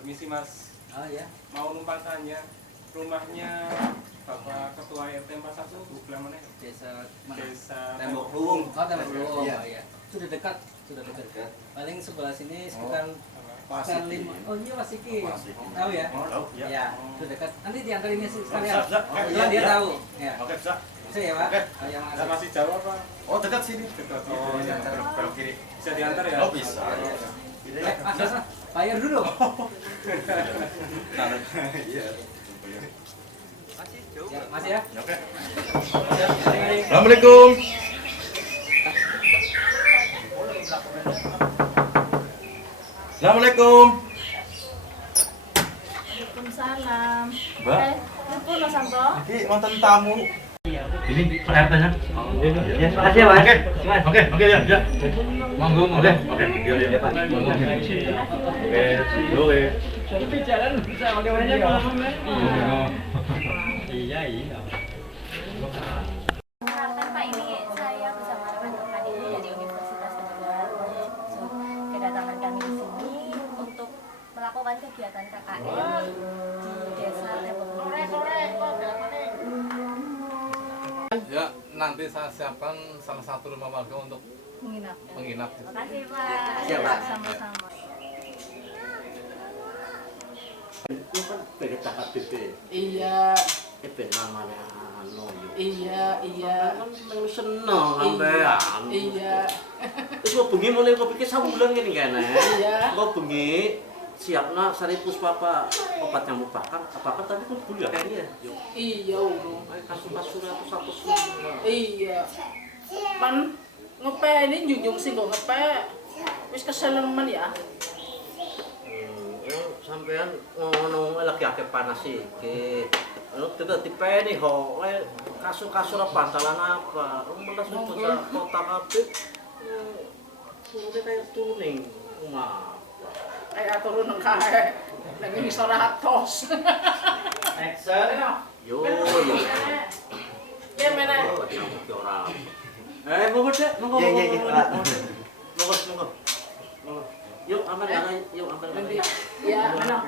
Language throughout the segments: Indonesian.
Permisi Mas. Oh ya. Mau numpang tanya, rumahnya Bapak Ketua RT 41 sebelah mana? Desa mana? Desa Tembok Luwung. Oh, Tembok Luwung. Iya. Oh iya. Sudah dekat. Paling sebelah sini sekitar Pasik. 5. Oh iya Mas Iki. Pasik. Tahu ya? Tahu, ya. Iya, sudah dekat. Nanti diantarinnya sekalian. bisa. Oh, iya, dia tahu. Ya. Oke, bisa. Bisa ya, Pak? Oke. Oh, yang Nah, masih jauh apa? Oh, dekat sini. Dekat. Oh, Oh, iya. belok kiri. Bisa diantar ya? Oh, bisa. Mas, bayar dulu. Iya. Ya, Mas ya. Oke. Assalamualaikum. Assalamualaikum. Waalaikumsalam. Mbak. Telepon Mas Santo. Ini wonten tamu. Ini Pak RT-nya. Ya, makasih ya, Pak. Oke, ya, ya. Monggo, oke. Iya, iya, Pak. Monggo. Oke, Tapi jalan bisa bagaimana kalau Iya. Kenalkan Pak, ini saya bersama teman-teman ini dari Universitas Negara. Kedatangan kami di sini untuk melakukan kegiatan KKN di Desa Tembok Luwung. Ya, nanti saya siapkan salah satu rumah warga untuk Menginap. menginap. Terima kasih Pak. Siap, Pak. Sama-sama. Itu kan pengen cakap bebe. Iya, Ben namanya anu yo. iya. Kan memang seneng sampean. Iya. Wis kok bengi mulai kok pikir sawulan ngene kene. Iya. Kok bengi siapna sari puspa apa obat nyamuk bakar apa tadi kan bulu ya kayaknya yo. Iya, urung. Ayo kasur-kasur atau satu semua. Iya. Man ngepe ini junjung sing kok ngepe. Wis kesel men ya. Sampean ngono lagi akeh panas iki. Anu tidak dipeni ho, kasur-kasur bantalan apa? Rumah bocah kota kabeh. Sudah kayak tuning. Wah. Kayak turun nang kae. Lagi ngisor atos. Action. Yo. Ya mana? Monggo Dek, monggo. Iya, Pak. Monggo. Yuk, aman yuk aman. Ya, mana?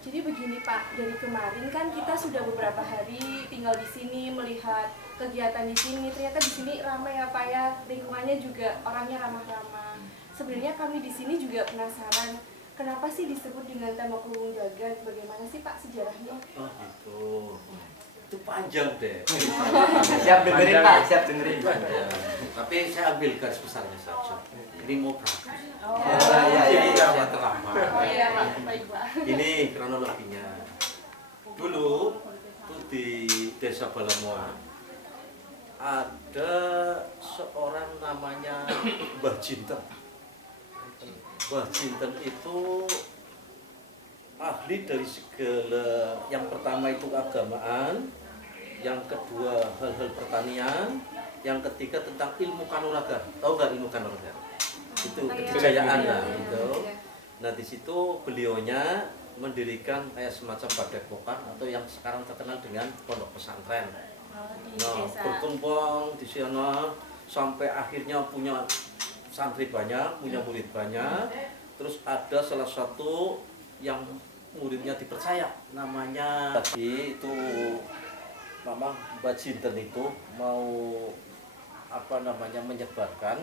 Jadi begini Pak, dari kemarin kan kita sudah beberapa hari tinggal di sini melihat kegiatan di sini. Ternyata di sini ramai ya Pak ya, lingkungannya juga orangnya ramah-ramah. Sebenarnya kami di sini juga penasaran, kenapa sih disebut dengan Tembok Luwung Jagat? Bagaimana sih Pak sejarahnya? Oh gitu. Itu panjang deh. Siap dengerin, Pak. Siap dengerin. Panjang. Tapi saya ambil garis besarnya saja. Ini mau praktis. Oh, Saya terlambat. Oh iya Pak, baik Pak. Ini kronologinya. Dulu itu di Desa Balamuan ada seorang namanya Mbah Jinten. Mbah Jinten itu ahli dari segala, yang pertama itu keagamaan, yang kedua hal-hal pertanian, yang ketiga tentang ilmu kanuragan. Tahu nggak ilmu kanuragan? Itu kejayaan lah itu. Nah di situ beliaunya mendirikan kayak semacam padepokan atau yang sekarang terkenal dengan pondok pesantren. Di Nah desa. berkembang di sana sampai akhirnya punya santri banyak, punya murid banyak. Terus ada salah satu yang muridnya dipercaya, namanya tadi itu Mama Mbak Jinten itu mau menyebarkan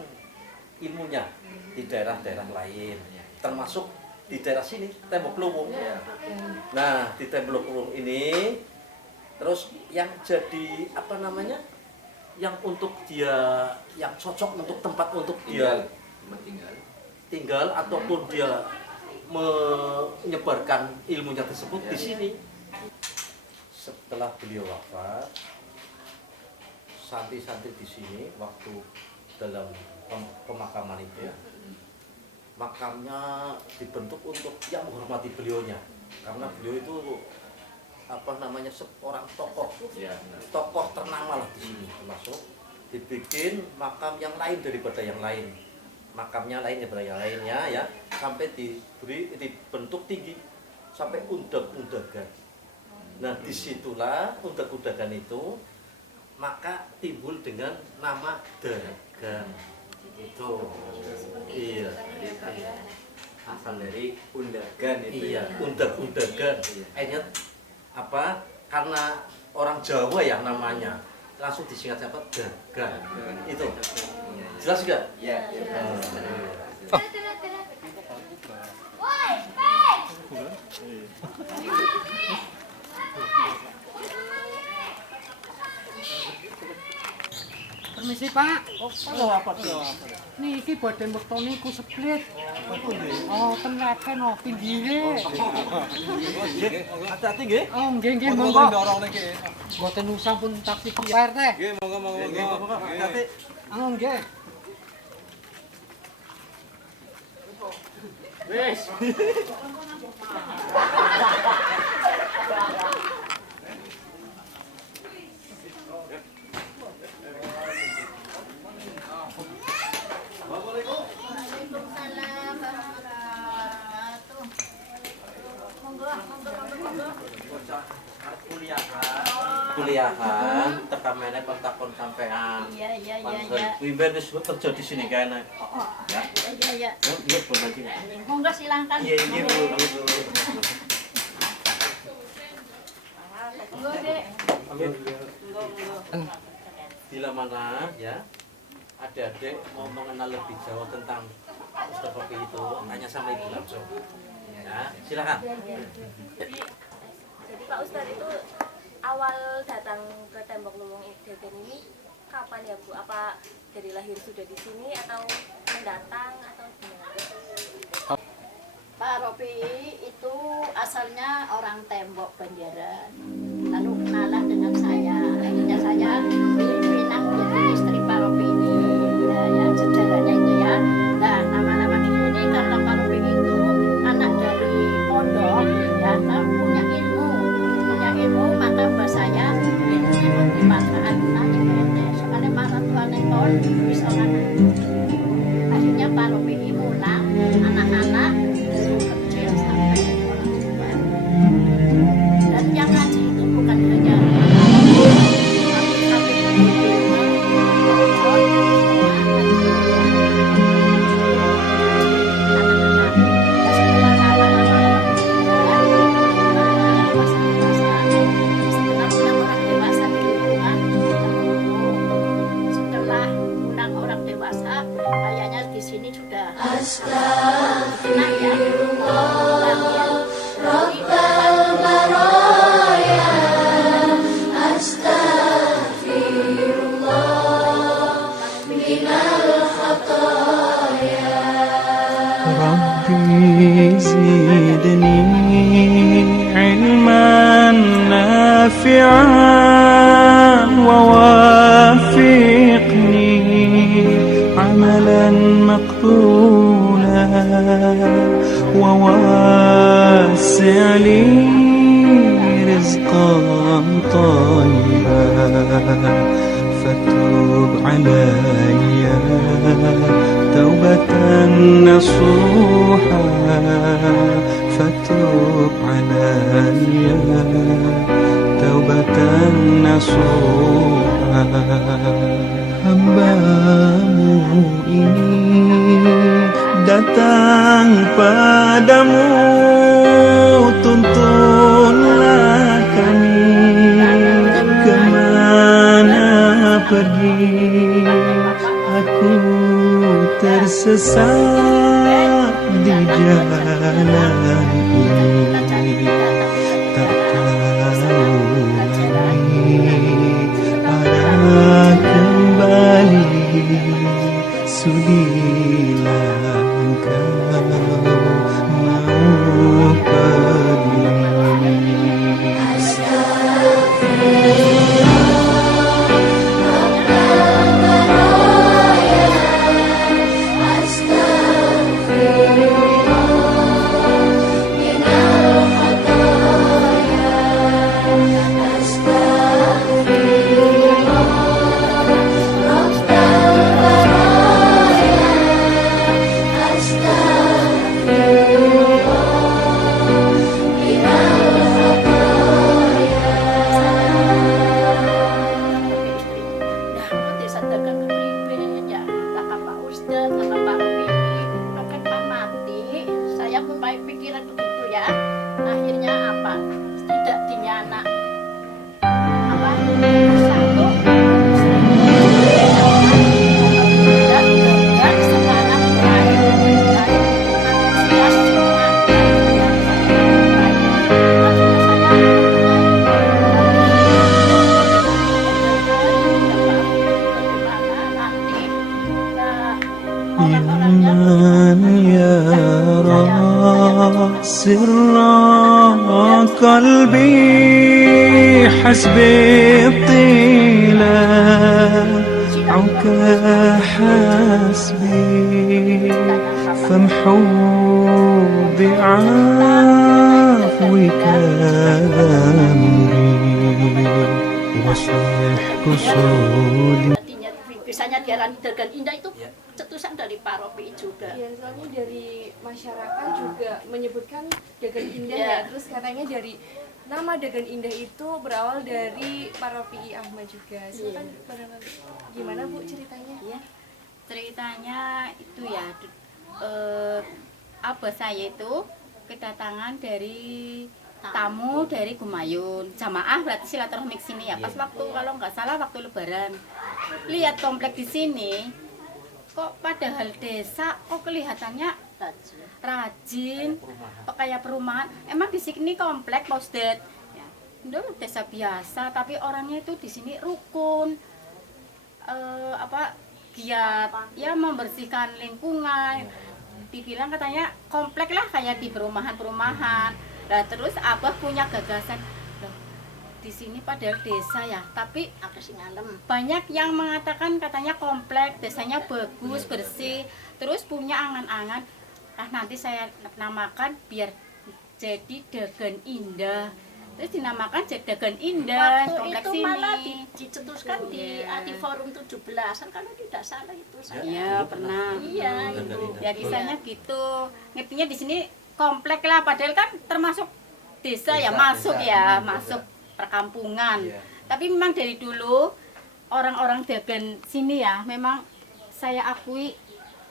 ilmunya di daerah-daerah lain, termasuk di daerah sini Tembok Luwung. Nah di Tembok Luwung ini terus yang jadi yang untuk dia, yang cocok untuk tempat untuk dia tinggal ataupun dia menyebarkan ilmunya tersebut di sini. Setelah beliau wafat, santri-santri di sini waktu dalam pemakaman itu, makamnya dibentuk untuk yang menghormati beliaunya, karena beliau itu seorang tokoh ternama lah di sini, termasuk dibikin makam yang lain daripada yang lain. Makamnya lain daripada yang lainnya ya, sampai dibentuk tinggi sampai undag-undagan. Nah disitulah undag-undagan itu maka timbul dengan nama Dagang itu. Iya. Asal dari undagan itu. Iya, undag-undagan. Akhirnya apa? Karena orang Jawa ya namanya, langsung disingkat apa? Dagan. Itu. Jelas nggak? Iya. Permisi Pak. Niki buat tembok toni ku seplit. Oh, tenraken oh pinggire. Hati-hati nggih. Oh, nggih monggo. Mboten usah pun taksi Pak RT. Nggih, monggo. Hati-hati. Oh, nggih. Wis. Kuliahan tekan meneh kontakon sampean. Iya. Wimben wis kerja di sini kene. Ya. Iya. Yuk, Bu Nanti. Monggo silahkan. Iya, Bu. Monggo, Dek. Bila mana ya adik-adik mau mengenal lebih jauh tentang Ustaz Rofi itu, tanya sama Ibu langsung. Ya, silakan. Jadi Pak Ustadz itu awal datang ke Tembok Lumung Deden ini kapan ya Bu? Apa dari lahir sudah di sini atau mendatang atau gimana? Pak Rofi itu asalnya orang Tembok Banjaran. Lalu kenalan dengan saya. Akhirnya saya dipinang menjadi istri Pak Rofi ini. Nah, yang sejarahnya itu ya. Nah, nama-nama ini karena Pak Rofi itu anak dari pondok, ya, punya ilmu, maka bahasa saya ilmu dimanfaatkan ini. Soalnya marah Tuhan itu bisa orang. Akhirnya Pak Rofi ngulang anak-anak kecil sampai orang tua. Dan yang ngaji itu bukan hanya setelah undang orang dewasa, kayaknya di sini sudah enak ya. ربي زدني علما نافعا ووافقني عملا مقبولا وواسع لي رزقا طيبا فتوب علي توبة نصوحا فتوب علي توبة نصوحا hambamu ini datang padamu, tuntunlah kami kemana pergi. Aku tersesat di jalan ini, tak tahu lagi arah kembali. Sudilah engkau mau pergi. Satu, dan sekarang mulai antusias semua. يا من يرى سر قلبي حسبي الطيلة عك حسبي فامحو بعفوك أمري واصلح قصوري. Biasanya diarani Dagan Indah itu cetusan dari paropi juga. Ya, soalnya dari masyarakat juga menyebutkan Dagan Indah Ya. ya. Terus katanya dari nama Dagan Indah itu berawal dari paropi I Ahmad juga. Silakan barangkali gimana Bu ceritanya? Ya, ceritanya itu ya, abah saya itu kedatangan dari tamu dari Gumayun, jamaah berarti silaturahmi ke sini ya. Pas waktu kalau nggak salah waktu Lebaran, lihat komplek di sini, kok padahal desa kok kelihatannya rajin, kayak perumahan. Emang di sini komplek Pak Ustadz, ya, itu desa biasa, tapi orangnya itu di sini rukun, giat, ya membersihkan lingkungan. Dibilang katanya komplek lah kayak di perumahan-perumahan. Nah terus abah punya gagasan, loh, di sini padahal desa ya, tapi banyak yang mengatakan katanya komplek, desanya bagus, bersih, terus punya angan-angan, nanti saya namakan biar jadi Dagan Indah, terus dinamakan jadi Dagan Indah. Waktu kompleks itu sini malah dicetuskan di Forum 17-an kalau tidak salah itu saya. Iya pernah. Iya itu. Ya bisanya gitu. Ngertinya di sini komplek lah, padahal kan termasuk desa ya, masuk ya, masuk perkampungan. Tapi memang dari dulu orang-orang Dagan sini ya, memang saya akui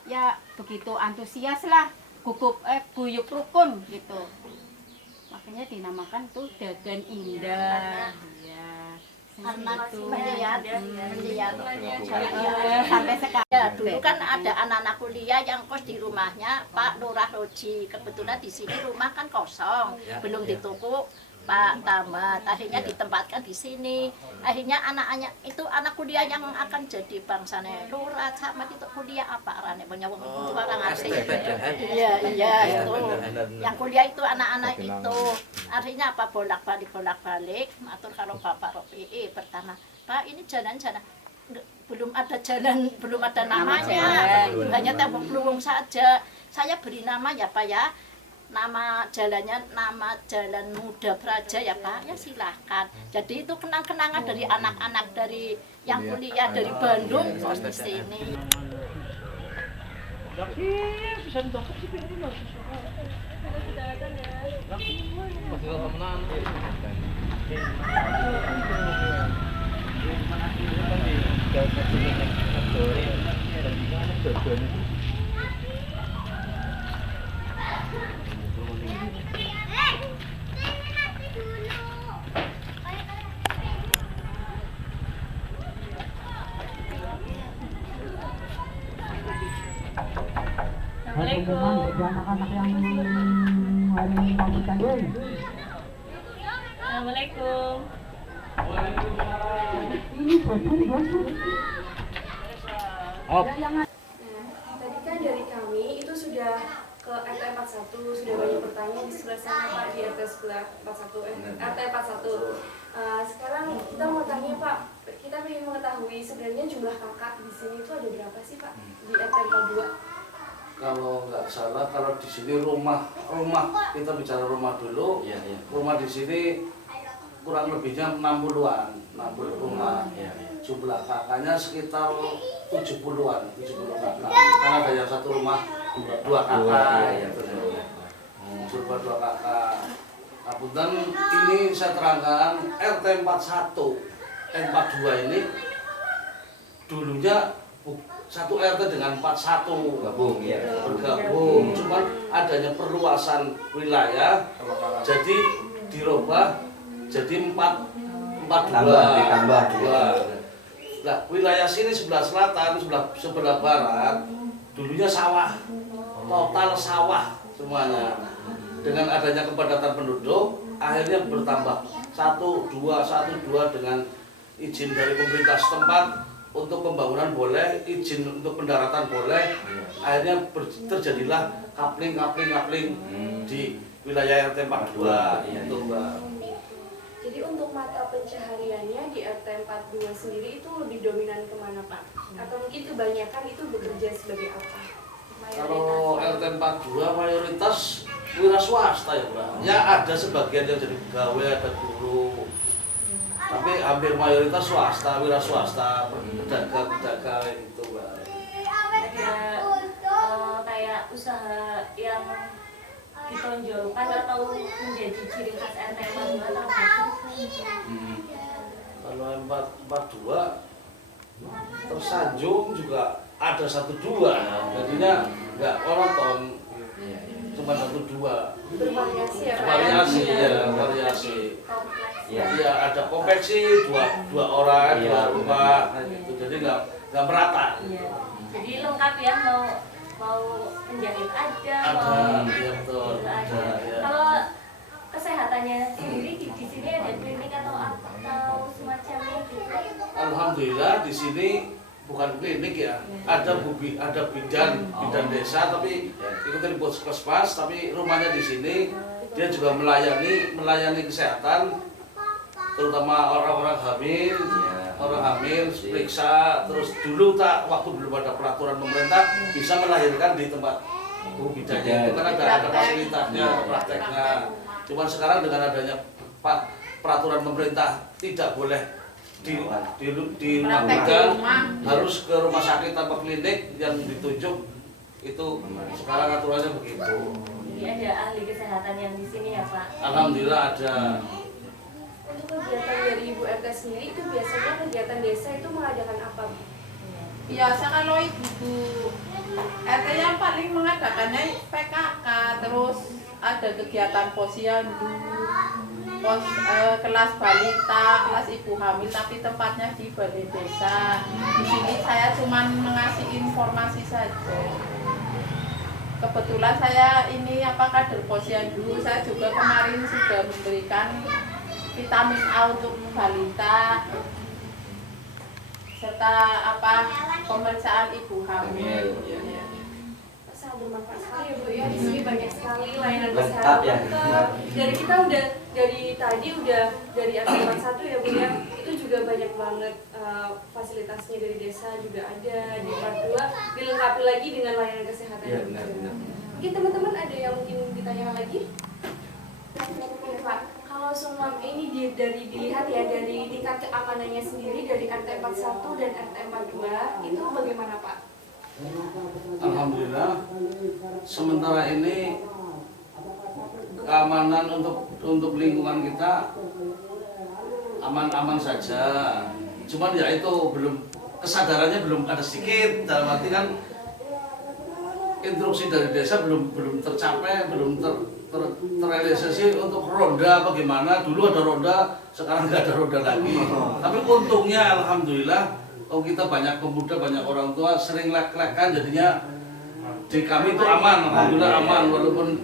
ya begitu antusias lah, guyup rukun gitu. Makanya dinamakan tuh Dagan Indah. Iya. Karena Gitu. melihat Sampai sekarang. ya dulu kan ada anak-anak kuliah yang kos di rumahnya Pak Lurah Roji. Kebetulan di sini rumah kan kosong, belum dituku Pak Tamat. Akhirnya ditempatkan di sini. Akhirnya anak-anak itu anak kuliah yang akan jadi bangsane Lurah Camat itu kuliah apa arane banyak orang asing. Iya itu. Yang kuliah itu anak-anak itu. Akhirnya apa bolak-balik matur karo Bapak Ropi pertama, Pak ini jalan-jalan belum ada jalan, belum ada namanya, hanya tembok pelurung saja. Saya beri nama ya Pak ya, nama jalannya nama Jalan Muda Praja ya Pak, ya silahkan. Jadi itu kenang-kenangan dari anak-anak dari yang kuliah dari Bandung terus di sini. Anak-anak yang hari pamungkas ini. Assalamualaikum. Ini betul. Tadi kan dari kami itu sudah ke RT 41, sudah banyak bertanya di sebelah sana Pak, di RT sebelah 41, RT 41. Sekarang kita mau tanya Pak, kita ingin mengetahui sebenarnya jumlah kakak di sini itu ada berapa sih Pak di RT 42? Kalau nggak salah, kalau di sini rumah kita bicara rumah dulu, rumah di sini kurang lebihnya 60-an, 60 rumah. Jumlah kakaknya sekitar 70-an, 70 kakak. Karena ada yang satu rumah 2 kakak, jumlah 2 kakak. Kemudian ini saya terangkan RT 41, 42 ini dulunya satu RT dengan 41 bergabung, cuman adanya perluasan wilayah jadi dirubah jadi 4 ditambah 2. Nah, wilayah sini sebelah selatan, sebelah barat, dulunya sawah, total sawah semuanya. Dengan adanya kepadatan penduduk, akhirnya bertambah 1, 2 dengan izin dari pemerintah setempat untuk pembangunan boleh, izin untuk pendaratan boleh. Akhirnya terjadilah kapling di wilayah RT 42 itu, Mbak. Jadi untuk mata pencahariannya di RT 42 sendiri itu lebih dominan kemana Pak? Atau mungkin kebanyakan itu bekerja sebagai apa? Kalau RT 42 mayoritas wira swasta ya, Mbak. Ya ada sebagian yang jadi pegawai, ada guru. Tapi hampir mayoritas swasta, wira swasta, pedagang gitu, Mbak. Ada kayak usaha yang ditonjolkan atau menjadi ciri khas RT 42 atau apa? Kalau 42 tersanjung juga ada 1-2, jadinya nggak monoton, cuma 1-2. Bervariasi ya Pak? Variasi. Ya ada konveksi dua orang, 2 rumah, gitu. Jadi nggak merata. Jadi lengkap ya, mau menjahit ada, iya betul. ada. Ya. Kalau kesehatannya sendiri di sini ada klinik atau semacamnya gitu? Alhamdulillah di sini bukan klinik ya, ada bidan desa, tapi itu dari puskesmas, tapi rumahnya di sini. Dia juga melayani kesehatan, terutama orang-orang hamil, periksa. Terus dulu waktu belum ada peraturan pemerintah bisa melahirkan di tempat bidannya, itu kan ada fasilitasnya, prakteknya. Cuman sekarang dengan adanya peraturan pemerintah tidak boleh di rumah, harus ke rumah sakit atau klinik yang ditunjuk, itu sekarang aturannya begitu. Jadi ada ahli kesehatan yang di sini ya Pak? Alhamdulillah ada. Untuk kegiatan dari Ibu RT sendiri itu biasanya kegiatan desa itu mengadakan apa? Biasa kalau ibu RT yang paling mengadakannya PKK, terus ada kegiatan posyandu, kelas balita, kelas ibu hamil, tapi tempatnya di balai desa. Di sini saya cuma mengasih informasi saja. Kebetulan saya ini kader posyandu, saya juga kemarin sudah memberikan vitamin A untuk balita, serta pemeriksaan ibu hamil. Sangat bermanfaat sekali ya Bu ya, di sini banyak sekali layanan kesehatan lengkap. Dari kita dari tadi dari RT 41 ya Bu ya, itu juga banyak banget fasilitasnya, dari desa juga ada, di 42 dilengkapi lagi dengan layanan kesehatan juga. Mungkin teman-teman ada yang mungkin ditanyakan lagi? Ya Pak, kalau selama ini dilihat ya dari tingkat keamanannya sendiri dari RT 41 dan RT 42 itu bagaimana Pak? Alhamdulillah, sementara ini keamanan untuk lingkungan kita aman-aman saja. Cuman ya itu kesadarannya belum ada sedikit, dalam arti kan instruksi dari desa belum tercapai, belum terrealisasi untuk ronda bagaimana. Dulu ada ronda, sekarang nggak ada ronda lagi. Tapi untungnya alhamdulillah, kita banyak pemuda, banyak orang tua sering lek-lekan, jadinya di kami itu aman, alhamdulillah aman. Walaupun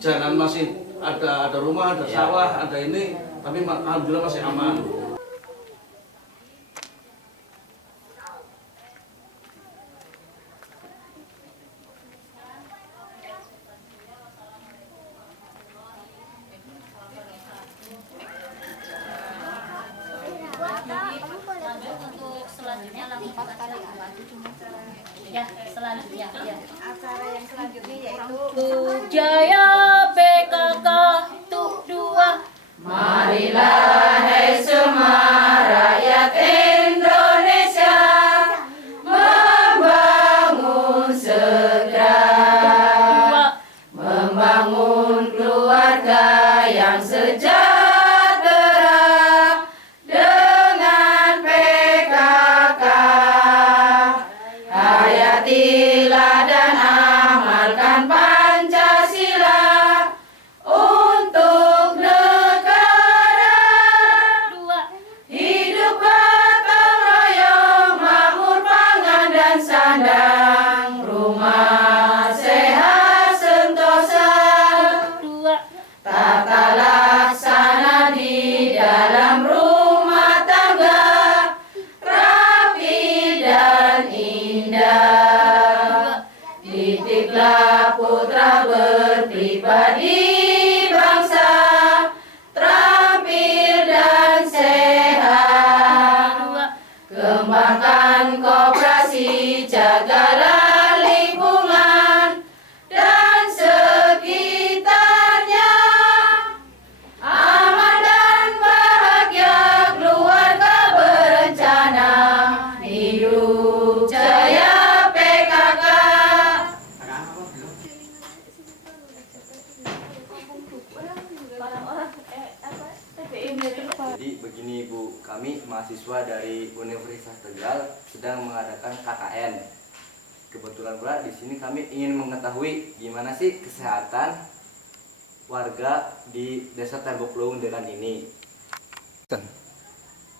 jalan masih ada rumah, ada sawah, ada ini, tapi alhamdulillah masih aman. Ya, selanjutnya ya. Acara yang selanjutnya yaitu Jaya PKK Tuk 2. Marilah hai semua rakyat Indonesia membangun segera, membangun keluarga yang sejahtera. Hayatilah dan amalkan Pancasila. putra-putra berpribadi bangsa, terampil dan sehat. Kembangkan koperasi, jagalah lingkungan dan sekitarnya. Aman dan bahagia keluarga berencana, hidup jaya PKK. Jadi begini Bu, kami mahasiswa dari Universitas Tegal sedang mengadakan KKN. Kebetulan pula di sini kami ingin mengetahui gimana sih kesehatan warga di Desa Tembok Luwung dengan ini.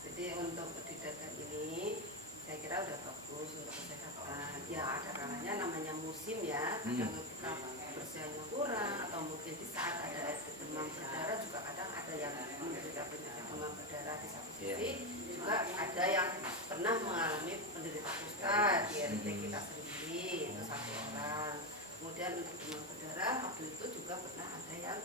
Jadi untuk pendidikan ini saya kira udah bagus untuk kesehatan. Ya ada kalanya namanya musim ya, kadang kita kebersihannya kurang atau mungkin di saat ada demam berdarah juga kadang ada yang menderita penyakit demam berdarah di satu sisi, juga ada yang pernah mengalami penderita kusta di RT kita sendiri itu satu orang. Kemudian untuk demam berdarah waktu itu juga pernah ada yang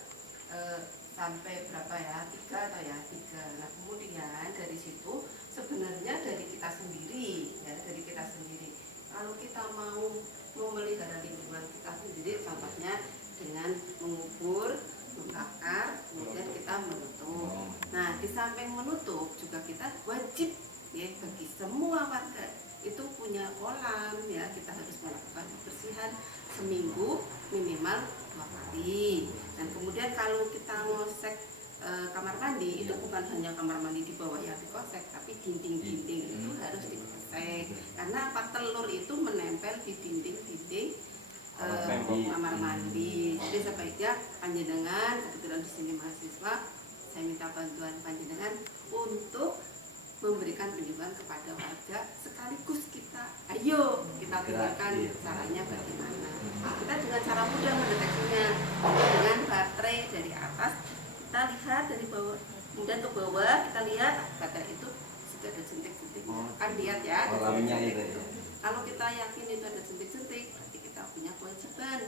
sampai berapa ya, 3 atau ya 3. Nah kemudian dari situ sebenarnya dari kita sendiri ya, dari kita sendiri kalau kita mau memelihara lingkungan kita sendiri, contohnya dengan mengubur, membakar, kemudian kita menutup. Nah di samping menutup juga kita wajib ya bagi semua warga itu punya kolam ya, kita harus melakukan kebersihan seminggu minimal 2 kali. Dan kemudian kalau kita ngosek kamar mandi itu bukan hanya kamar mandi di bawah yang dikosek, tapi dinding-dinding itu harus dikosek karena apa, telur itu menempel di dinding-dinding kamar mandi. Jadi sebaiknya panjenengan, kebetulan di sini mahasiswa, saya minta bantuan panjenengan untuk memberikan penyuluhan kepada warga sekaligus kita ayo kita tunjukkan caranya bagaimana. Kita dengan cara mudah mendeteksinya dengan baterai dari atas, kita lihat dari bawah kemudian ke bawah, kita lihat baterai itu sudah ada jentik-jentiknya kan, lihat ya ada jentik-jentik. Kalau kita yakin itu ada jentik-jentik berarti kita punya kewajiban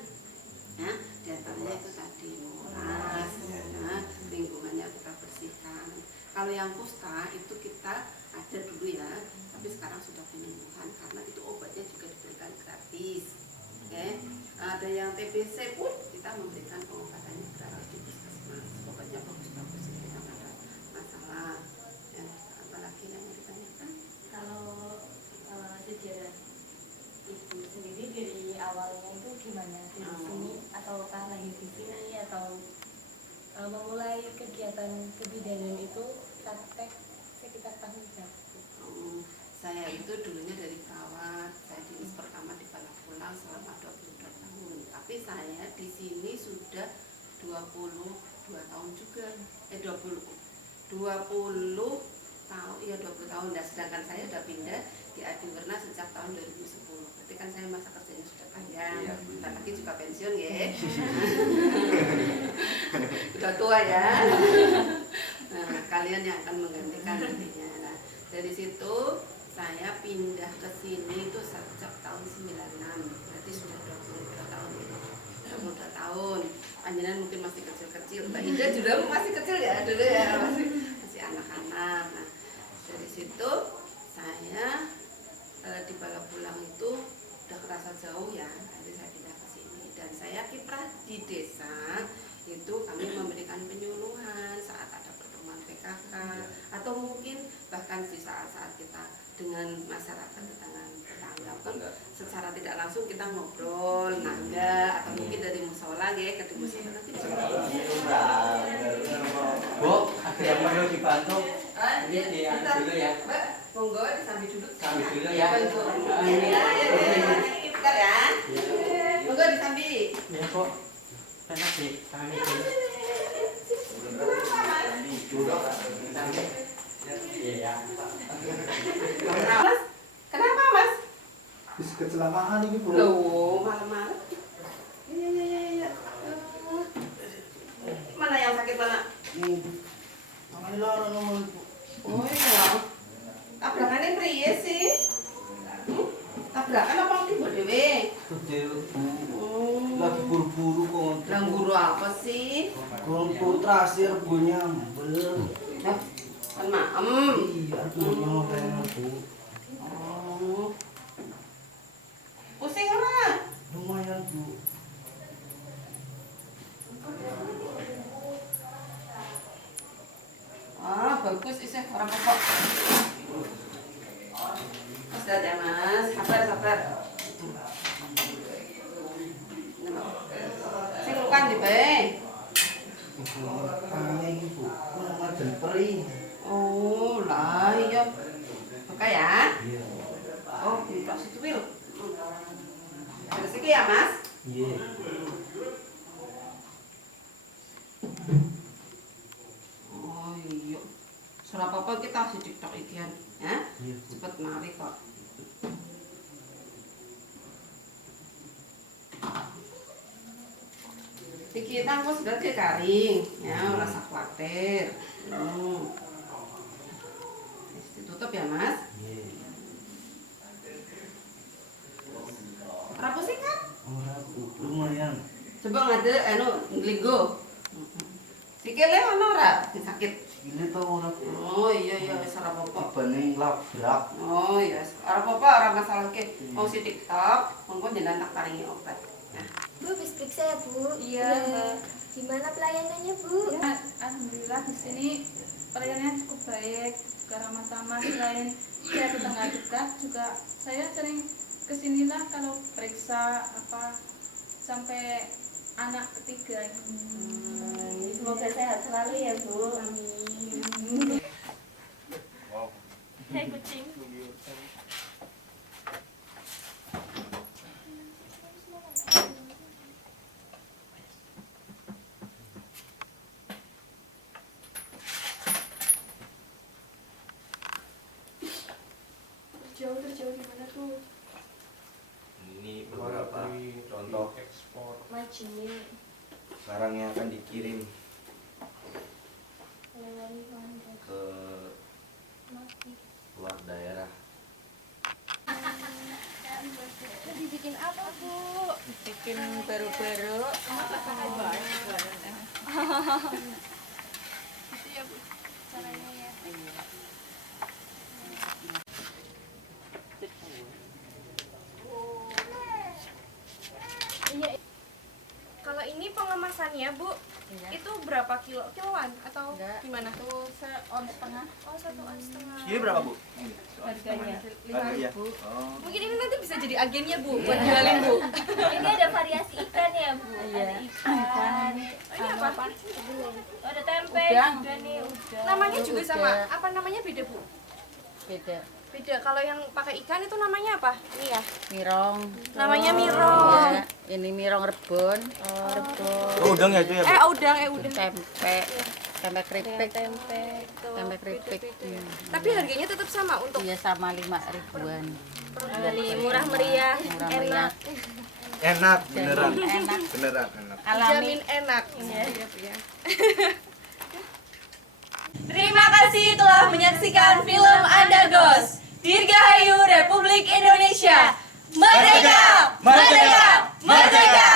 ya, diantaranya itu tadi menguras, nah, lingkungannya kita bersihkan. Kalau yang kusta itu kita ada dulu ya, tapi sekarang sudah penyembuhan karena itu obatnya juga diberikan gratis. Oke, ada yang TBC pun kita memberikan pengobatannya gratis di puskesmas. Obatnya bagus-bagus, kita nggak ada masalah. Ya, apalagi yang mau ditanyakan? Kalau sejarah ibu sendiri dari awalnya itu gimana di sini, ataukah lahir di sini atau memulai kegiatan kebidanan itu praktek sekitar tahun berapa? Saya itu dulunya dari perawat, saya dinas pertama di Palapulang selama 22 tahun. Tapi saya di sini sudah 22 tahun juga. 20 tahun, iya 20 tahun. Nah, sedangkan saya sudah pindah di Adiwerna sejak tahun 2010. Berarti kan saya masa kerjanya sudah panjang. Bentar lagi juga pensiun ya. Sudah tua ya. Nah, kalian yang akan menggantikan nantinya. Nah, dari situ saya pindah ke sini itu sejak tahun 96. Berarti sudah 22 tahun itu. 22 tahun. Panjenengan mungkin masih kecil-kecil. Mbak Ida juga masih kecil ya dulu ya, masih anak-anak. Nah, dari situ saya di Palapulang itu udah kerasa jauh ya. Nanti saya pindah ke sini dan saya kiprah di desa itu kami memberikan penyuluhan saat ada pertemuan PKK atau mungkin bahkan di saat-saat kita dengan masyarakat tetangga pun secara tidak langsung kita ngobrol, nangga atau mungkin dari musola ya, ke musola nanti Bu, ada yang perlu dibantu? Ini diambil dulu ya. Mbak, monggo disambil dulu. Sambil dulu ya. Bentar ya. Monggo disambil. Ya, Bu. Sana sih, kami dulu. Iya. Mas, kenapa Mas? Bisa kecelakaan ini bro. Loh, malam-malam. Iya. Mana yang sakit mana? Oh iya. Tabrakannya priye sih? Tabrakan apa tiba dewe? lagi buru-buru kok. Lah guru apa sih? Kurang putra sih rebunya ambel. Nah, kan maem. Iya, rebunya pengen Bu. Oh. Pusing ora? Lumayan Bu. Ah, bagus isih ora apa-apa. Mas ya Mas, sabar. Sing lukan di bae. Tangannya ini Bu, maden perih. Oh, lah iya. Oke ya. Iya. Oh, dikasih tuwil. Terus iki ya, Mas? Iya. Oh, iya. Ora apa-apa kita sidik tok ikian, ya. Iya, Cepet mari kok. Iki kita aku sudah garing, ya, ora usah khawatir. Ditutup ya, Mas? Iya. Ora pusing kan? Ora Bu, lumayan. Coba ngade anu ngligo. Sikile ono ora sakit? Ini tau ora Bu. Oh iya wis ora apa-apa. Bening labrak. Oh iya, ora apa-apa, ora masalah ke. Mau sidik tok, monggo jenengan tak paringi obat. Nah. Bu, bis periksa ya Bu. Iya, Mbak. Gimana pelayanannya Bu? Ya, alhamdulillah di sini pelayanannya cukup baik, juga ramah tamah. Selain saya tetangga dekat, juga saya sering kesinilah kalau periksa apa sampai anak ketiga. Semoga sehat selalu ya Bu. Amin. Hai kucing. Terjauh gimana tuh? Ini beberapa contoh ekspor Majini. barang yang akan dikirim ke luar daerah. Dibikin apa Bu? Bikin baru-baru. Itu ya Bu, caranya ya. Iya. Kalau ini pengemasannya Bu, Iya. itu berapa kiloan atau Enggak, gimana? Itu seon setengah. Oh, 1 on setengah. Ini berapa Bu? Harganya Iya. 5.000. Oh. Mungkin ini nanti bisa jadi agennya Bu, buat jualin Bu. Ini ada variasi ikan ya Bu. Iya. Ada ikan. Oh, ini apa? Oh, ada tempe Udang. juga nih, udang. Namanya juga sama. Udah. Apa namanya beda Bu? Beda. Beda. Kalau yang pakai ikan itu namanya apa? Ini ya. Mirong. Namanya mirong. Ya, ini mirong rebon. Oh, rebon. Oh, udang ya itu ya Bu? Udang. Tempe. Tempe keripik. Tempe. Tempe keripik. Tapi harganya tetap sama untuk Iya sama 5.000-an. Murah meriah, Murah enak. meriah. Enak, beneran. Enak. Beneran enak. Alami. jamin enak. Iya. Ya. Terima kasih telah menyaksikan film Andagos. Dirgahayu Republik Indonesia. Merdeka! Merdeka! Merdeka!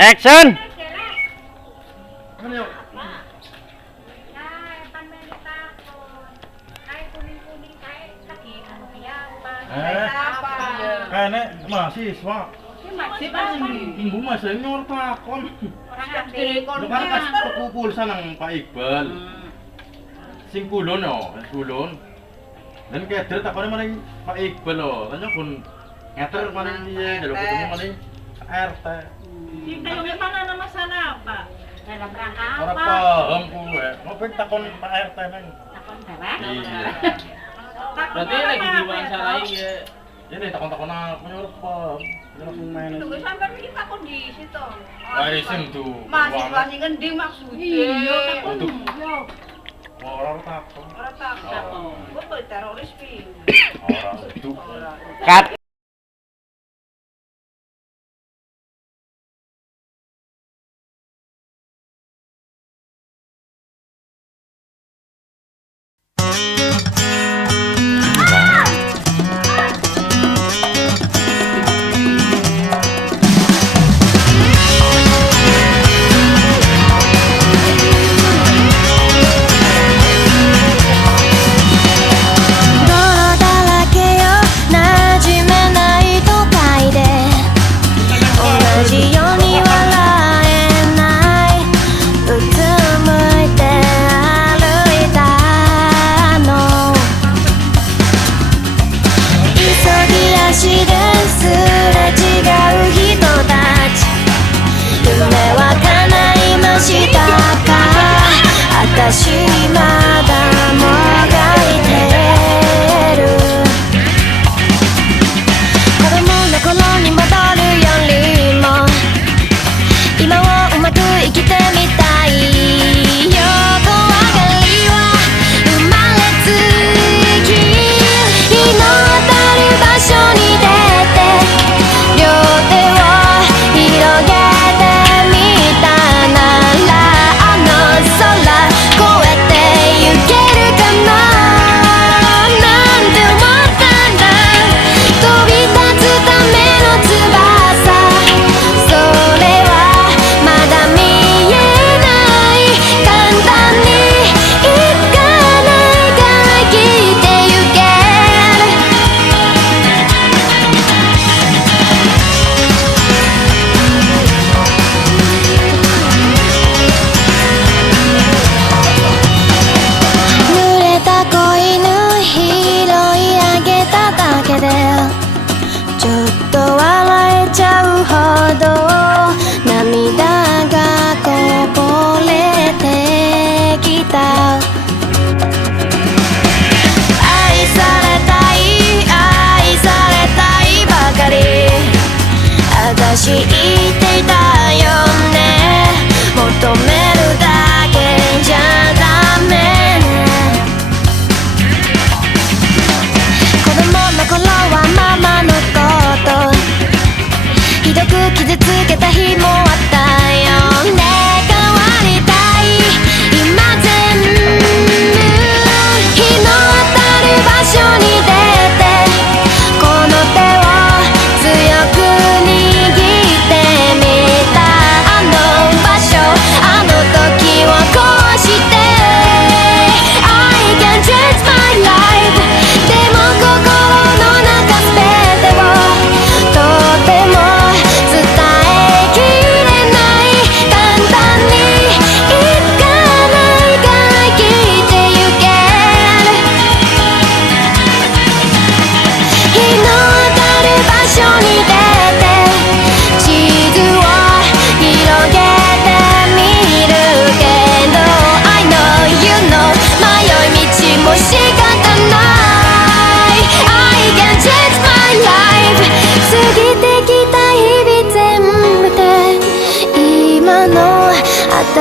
Action. Nek mahasiswa. Minggu masih nyor takon. Lu kan pas kekumpul sanang Pak Iqbal. Sing kulon yo, kulon. Dan keder takone maning Pak Iqbal lho. Tanya pun ngeter maning piye, jaluk ketemu maning RT. Kita memang ada masalah apa? Dalam rangka apa? Ora paham kuwe. Ngopi takon Pak RT nang. Takon dewek. Iya. Berarti lagi diwawancarain ya. Ini takon-takon apa nyuruh paham. Langsung main. Tunggu sampai kita takon di situ. Wah, isim tuh. Mahasiswa sing ngendi maksudnya? Iya, Untuk Yo, orang takon. ora takon. Kok teroris piye? Orang itu. Cut.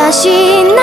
私の